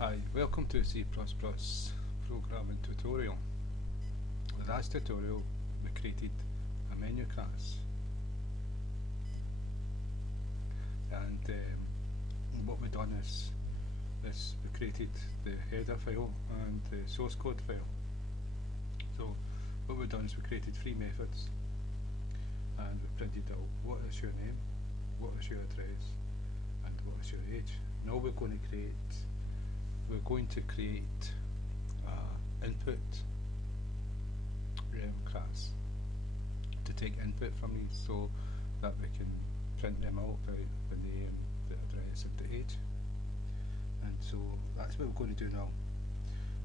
Hi, welcome to C++ programming tutorial. In the last tutorial we created a menu class and what we've done is we created the header file and the source code file. So what we've done is we created three methods and we printed out what is your name, what is your address and what is your age. Now we're going to create input class to take input from these so that we can print them out by the name, the address and the age. And so that's what we're going to do now.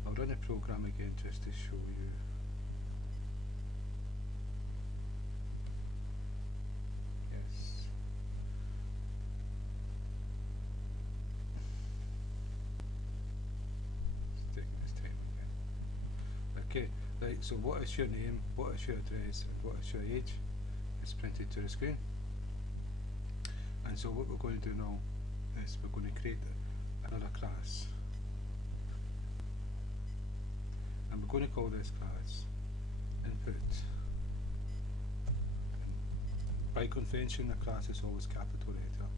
I'll run the program again just to show you. Yes. It's taking its time again. Okay, right, so what is your name, what is your address and what is your age is printed to the screen. And so what we're going to do now is we're going to create another class. And we're going to call this class input. And by convention, a class is always capital letter.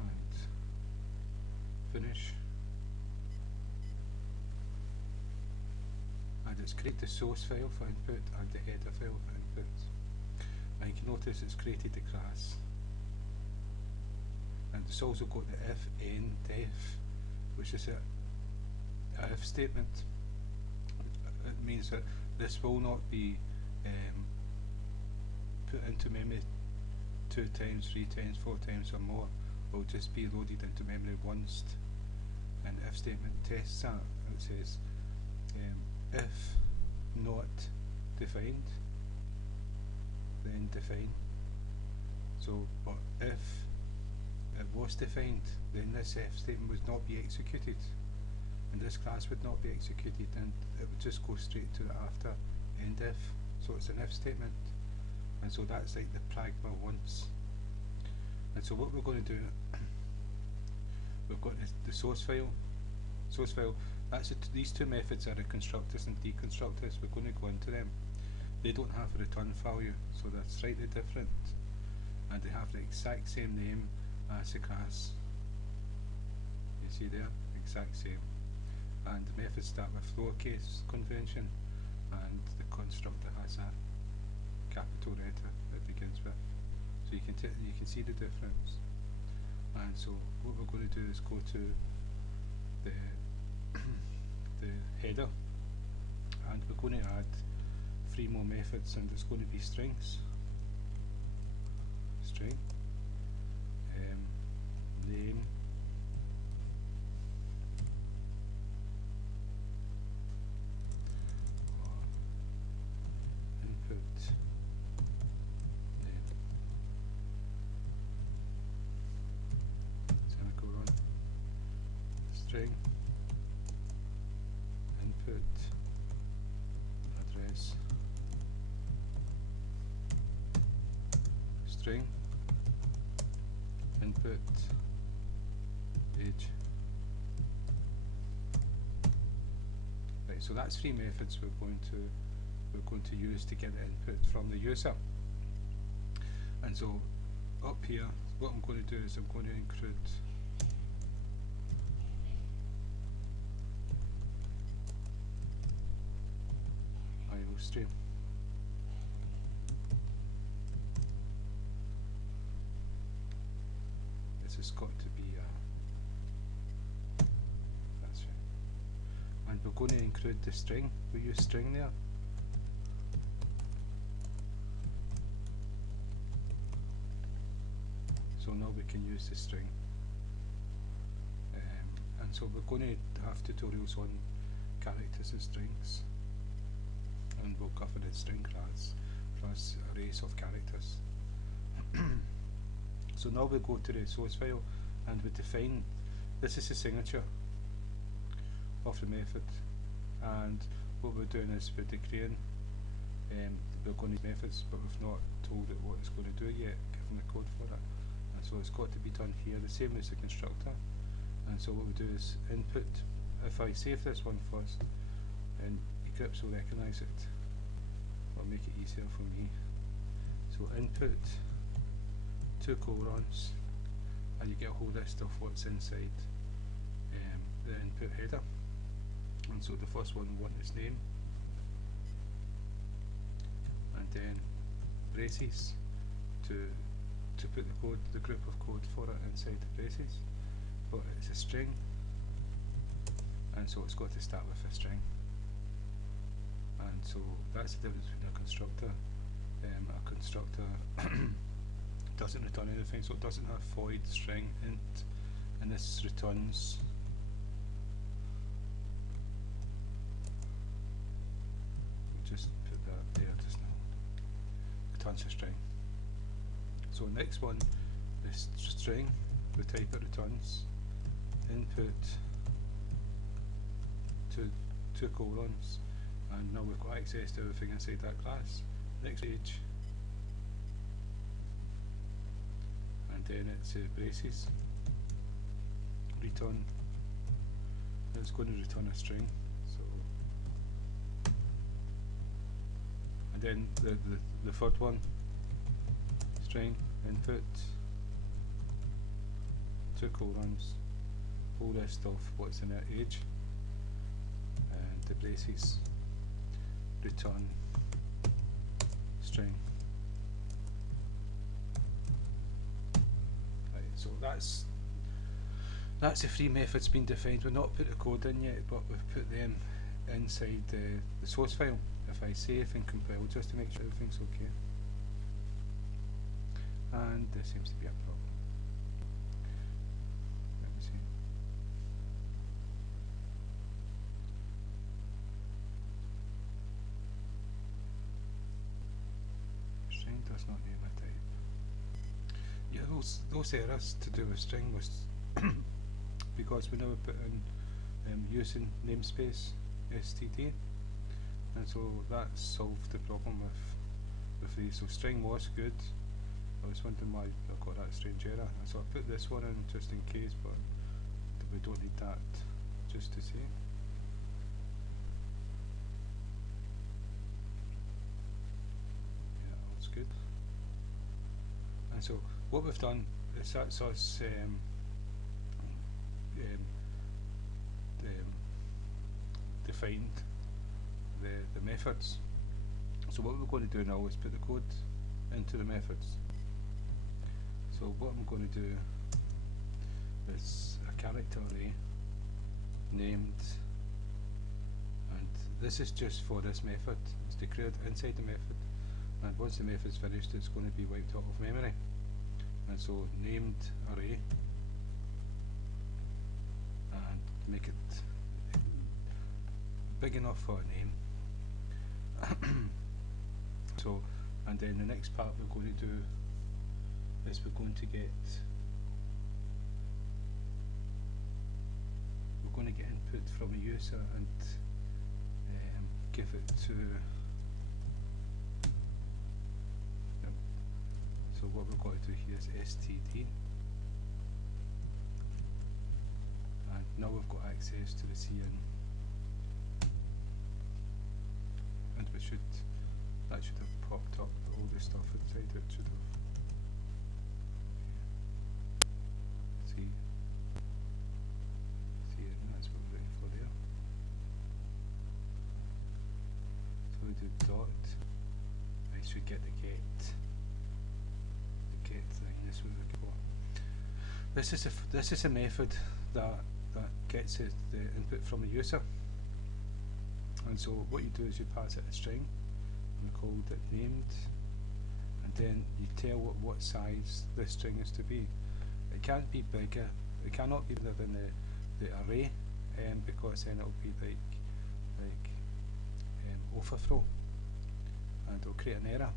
And finish. And it's create the source file for input and the header file for input. And you can notice it's created the class. And it's also got the if, end, def, which is a if statement. It means that this will not be put into memory 2 times, 3 times, 4 times or more. It will just be loaded into memory once. And if statement tests that. It says if not defined, then define. So, but if it was defined, then this if statement would not be executed. And this class would not be executed, and it would just go straight to the after end if. So it's an if statement, and so that's like the pragma once. And so what we're going to do, we've got the source file. That's these two methods are the constructors and deconstructors. We're going to go into them. They don't have a return value, so they're slightly different, and they have the exact same name as the class. You see there, exact same. And the methods start with lowercase convention, and the constructor has a capital letter it begins with. So you can see the difference. And so what we're going to do is go to the the header, and we're going to add 3 more methods, and it's going to be strings. String, name, input, name, semicolon, string, input, address, string, input, age. Right, so that's 3 methods we're going to use to get the input from the user. And so up here, what I'm going to do is I'm going to include IOStream. This has got to be that's right. And we're going to include the string. We use string there. So now we can use the string. And so we're going to have tutorials on characters and strings, and we'll cover the string class plus arrays of characters. So now we go to the source file and we define, this is the signature of the method, and what we're doing is we're declaring we're going to use methods, but we've not told it what it's going to do yet, given the code for it. And so it's got to be done here, the same as the constructor. And so what we do is input, if I save this one first, and Eclipse will recognise it. It'll make it easier for me. So input 2 colons, and you get a whole list of what's inside the input header. And so the first one we want is name, and then braces to put the code, the group of code for it inside the braces. But it's a string, and so it's got to start with a string. And so that's the difference between a constructor. A constructor doesn't return anything, so it doesn't have void, string, int, and this returns just put that there just now. Returns a string. So next one is string, the type it returns, input 2 colons, and now we've got access to everything inside that class. Next page, and then it's braces, return, it's going to return a string. So, and then the third one, string, input 2 colons, whole list of what's in that age, and the braces, return string. Right, so that's the three methods being defined. We've not put the code in yet, but we've put them inside the source file. If I save and compile, just to make sure everything's okay. And there seems to be a problem. Let me see. String does not name a type. Yeah, those errors to do with string was because we never put in using namespace std, and so that solved the problem with these. So string was good. I was wondering why I got that strange error, so I put this one in just in case, but we don't need that, just to see. Yeah, that's good. And so what we've done is that's us defined the methods. So what we're going to do now is put the code into the methods. So what I'm going to do is a character array named, and this is just for this method. It's declared inside the method, and once the method's finished, it's going to be wiped out of memory. And so named array, and make it big enough for a name. So, and then the next part we're going to do is we're going to get input from a user and give it to so what we're going to do here is std, and now we've got access to the cin, and that should have popped up all the stuff inside it. Should have. See, and that's what we're looking for there. So we do dot. I should get the get thing. This we're looking for. This is a method that gets the input from the user. And so what you do is you pass it a string. We called it named, and then you tell what size this string is to be. It can't be bigger. It cannot be bigger than the array, because then it'll be like overflow, and it'll create an error.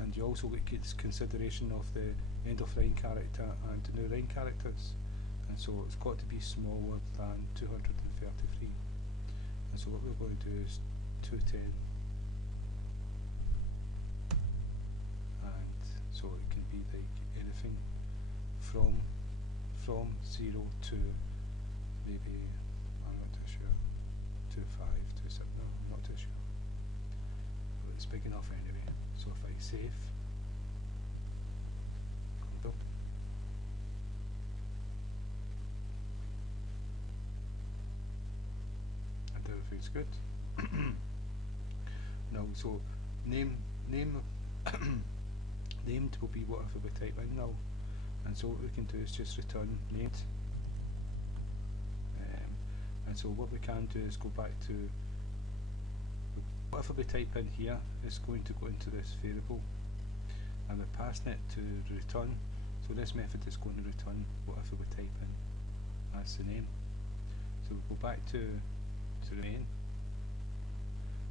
And you also get consideration of the end of line character and the new line characters, and so it's got to be smaller than 233. And so what we're going to do is 210. So it can be like anything from 0 to maybe, I'm not too sure, 25, 27, no, I'm not too sure. But it's big enough anyway. So if I save, build, and everything's good. Now, so name named will be whatever we type in now, and so what we can do is just return named. And so what we can do is go back to whatever we type in here is going to go into this variable, and we're passing it to return. So this method is going to return whatever we type in. That's the name. So we go back to the main,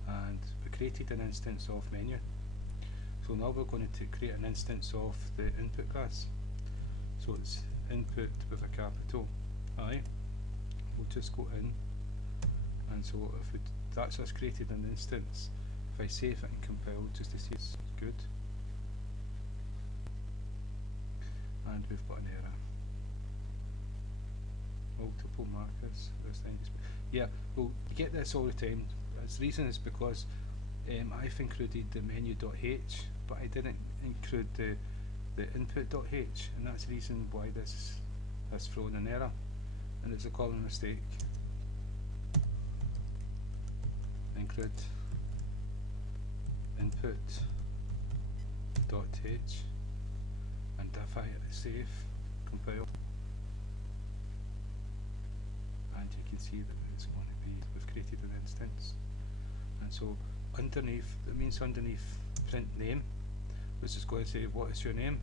and we created an instance of menu. So now we're going to create an instance of the input class. So it's input with a capital I. We'll just go in, and so if we that's us created an instance. If I save it and compile just to see it's good, and we've got an error. Multiple markers this time. Yeah, well, you get this all the time. The reason is because I've included the menu.h, but I didn't include the input.h, and that's the reason why this has thrown an error, and it's a common mistake. Include input.h, and if I save, compile, and you can see that it's going to be, we've created an instance. And so underneath, that means underneath print name, which is going to say what is your name,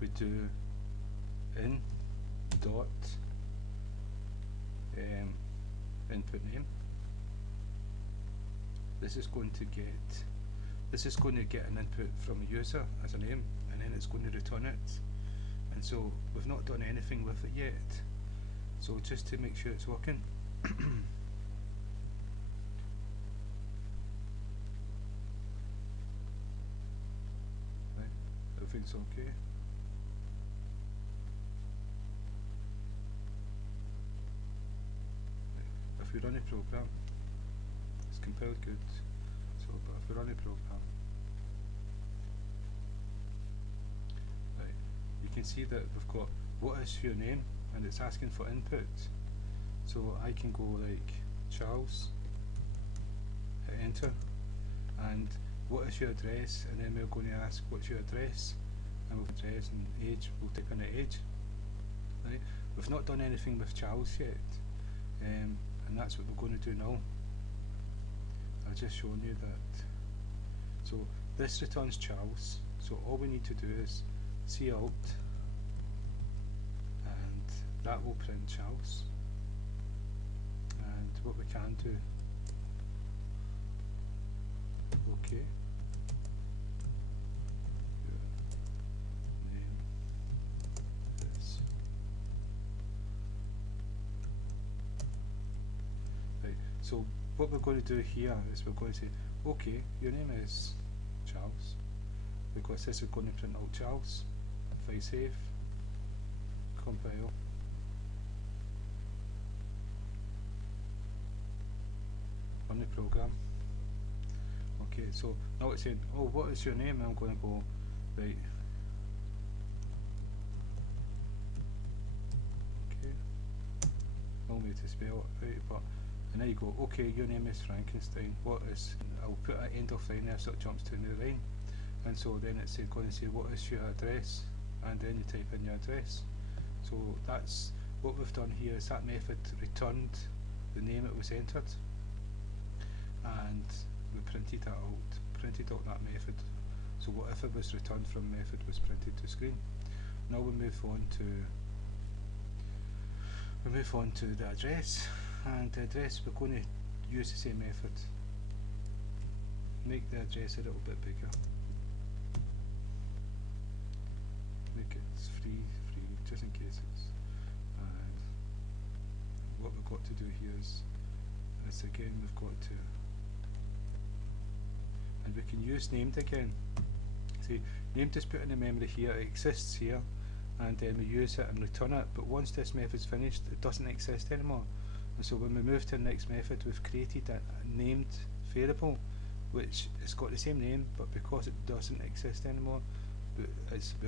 we do in dot input name. This is going to get an input from a user as a name, and then it's going to return it. And so we've not done anything with it yet. So just to make sure it's working, right, everything's okay. If we run a program, it's compiled good. So, but if we run a program, right, you can see that we've got what is your name, and it's asking for input. So I can go like Charles, hit enter, and what is your address, and then we're going to ask what's your address, and we'll address and age, we'll type in the age. Right? We've not done anything with Charles yet, and that's what we're going to do now. I've just shown you that. So this returns Charles, so all we need to do is cout, and that will print Charles. And what we can do, okay, your name is, right, so what we're going to do here is we're going to say, okay, your name is Charles, because this is going to print out Charles. If I save, compile, run the program. Okay, so now it's saying, oh, what is your name? And I'm going to go, right, okay, no way to spell it, right, but, and there you go, okay, your name is Frankenstein, what is, I'll put an end of line there so it jumps to the line, and so then it's going to say, what is your address, and then you type in your address. So that's what we've done here, is that method returned the name it was entered, and we printed that out, that method. So whatever was returned from method was printed to screen. Now we move on to the address, and the address we're going to use the same method. Make the address a little bit bigger. Make it free, just in case it's. And what we've got to do here is again we've got to, and we can use named again. See, named is put in the memory here, it exists here, and then we use it and return it. But once this method's finished, it doesn't exist anymore. And so when we move to the next method, we've created a named variable which has got the same name, but because it doesn't exist anymore, we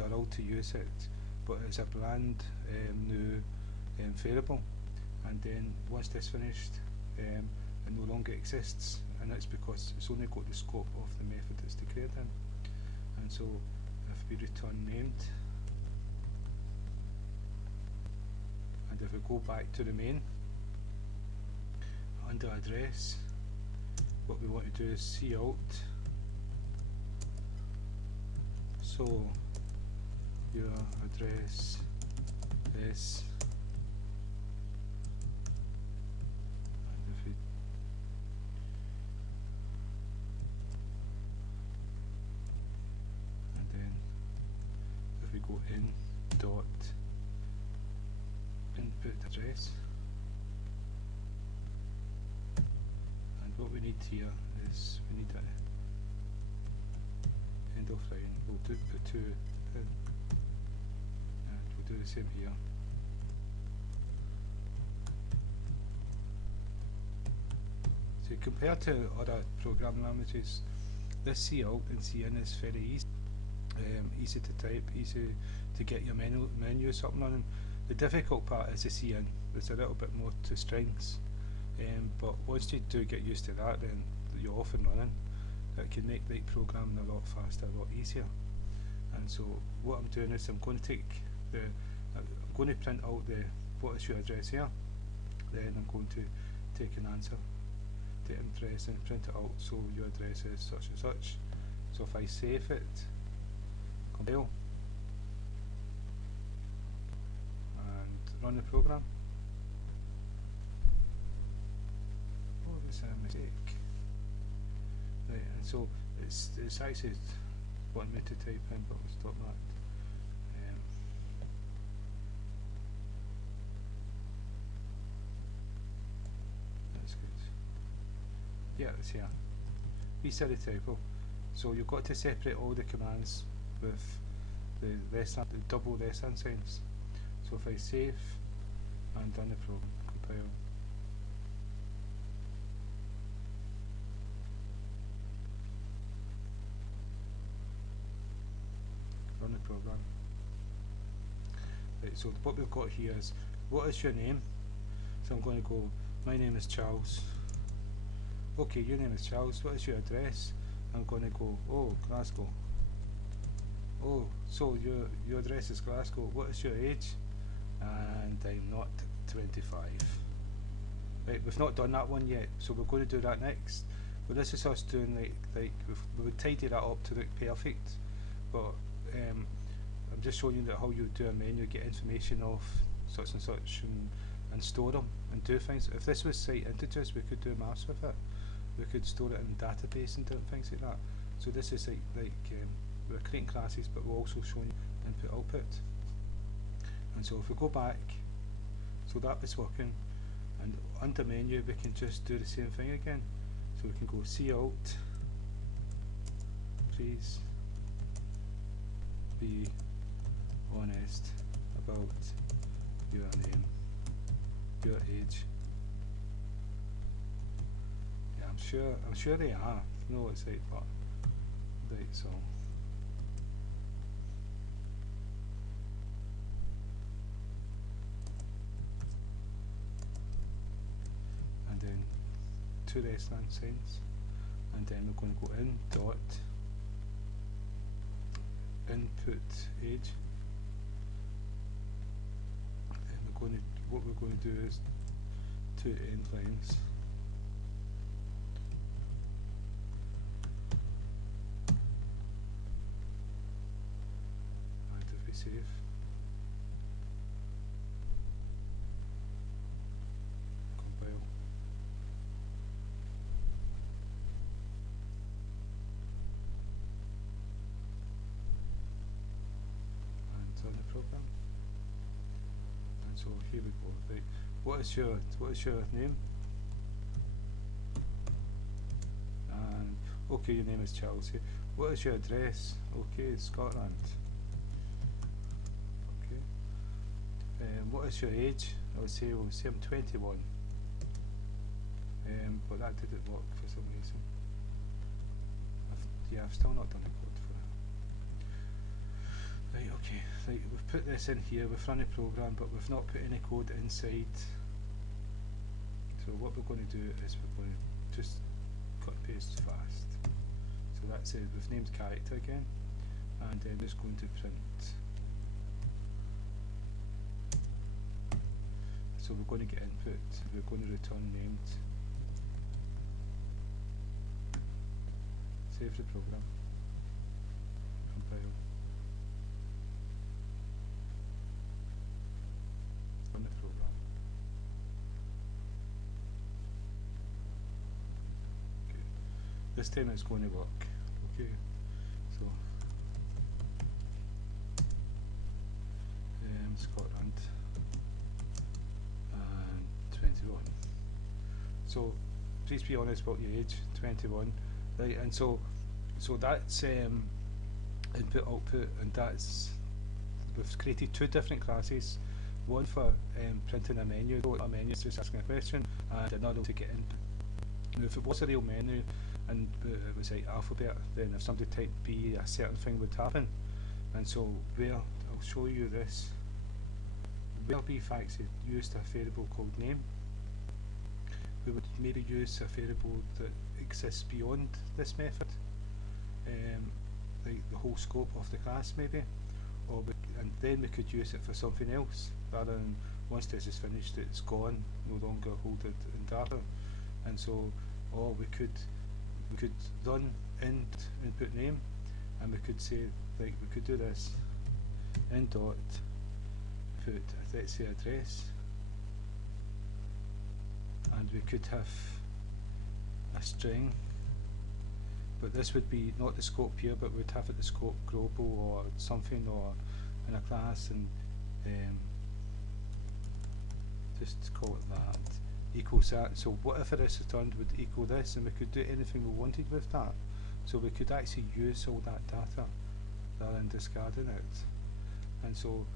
are allowed to use it, but it's a brand new variable. And then once this finished, it no longer exists, and that's because it's only got the scope of the method it's declared in. And so if we return named, and if we go back to the main, under address, what we want to do is cout, so your address is, and if we and then if we go in dot input address, and what we need here is we need an end of line. We'll do put 2 in, and we'll do the same here. So compared to other programming languages, this cout and cin is very easy. Easy to type, easy to get your menus up and running. The difficult part is the cin. There's a little bit more to strings, but once you do get used to that, then you're off and running. It can make the programming a lot faster, a lot easier. And so what I'm doing is I'm going to take I'm going to print out the what is your address here. Then I'm going to take an answer to impress and print it out. So your address is such and such. So if I save it, compile, and run the program. Oh, there's a mistake. Right, and so it's actually wanting me to type in, but we'll stop that. That's good. Yeah, it's here. Reset the typo. So you've got to separate all the commands with the double less than signs. So if I save and done the program, compile, run the program. Right, so what we've got here is, what is your name? So I'm going to go, my name is Charles. Okay, your name is Charles. What is your address? I'm going to go, oh, Glasgow. Oh, so your address is Glasgow. What is your age? And I'm not 25. Right, we've not done that one yet, so we're going to do that next. But this is us doing we would tidy that up to look perfect. But I'm just showing you that how you do a menu, get information of such and such, and store them and do things. If this was site integers, we could do maths with it. We could store it in database and different things like that. So this is we're creating classes, but we're also showing input output. And so if we go back, so that was working, and under menu we can just do the same thing again. So we can go cout, please be honest about your name, your age. Yeah, I'm sure they are. No, it's like, but right, so. And then 2 less than signs, and then we're going to go in dot input age. And what we're going to do is 2 end lines. And if we save, compile, and run the program. And so here we go. Right. What is your name? And okay, your name is Chelsea. What is your address? Okay, Scotland. Okay. what is your age? I would say, we'll say I'm 21. But that didn't work for some reason. I've still not done a code for it. Right, okay, right, we've put this in here, we've run a program, but we've not put any code inside. So what we're going to do is we're going to just cut and paste fast. So that's it, we've named character again, and then just going to print. So we're going to get input, we're going to return named. Save the program, compile, run the program. Okay. This time it's going to work. Okay, so Scotland and 21. So please be honest about your age, 21. Right, and so that's input output, and that's, we've created two different classes, one for printing a menu. So a menu is just asking a question, and another to get input. Now if it was a real menu and it was like alphabet, then if somebody typed B, a certain thing would happen. And so where, I'll show you this, where we actually used a variable called name, we would maybe use a variable that exists beyond this method, like the whole scope of the class maybe, and then we could use it for something else, rather than once this is finished it's gone, no longer hold it in data. And so, or we could run input name, and we could say, like, we could do this in dot put, let's say, address, and we could have a string, but this would be not the scope here, but we'd have it the scope global or something, or in a class, and just call it that, equals that. So whatever is returned would equal this, and we could do anything we wanted with that. So we could actually use all that data rather than discarding it. And so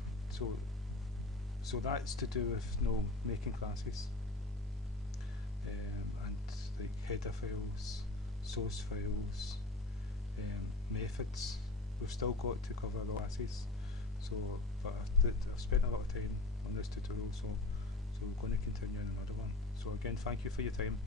that's to do with making classes. And like header files, source files, methods. We've still got to cover the classes. So, but I've spent a lot of time on this tutorial, so we're going to continue in another one. So again, thank you for your time.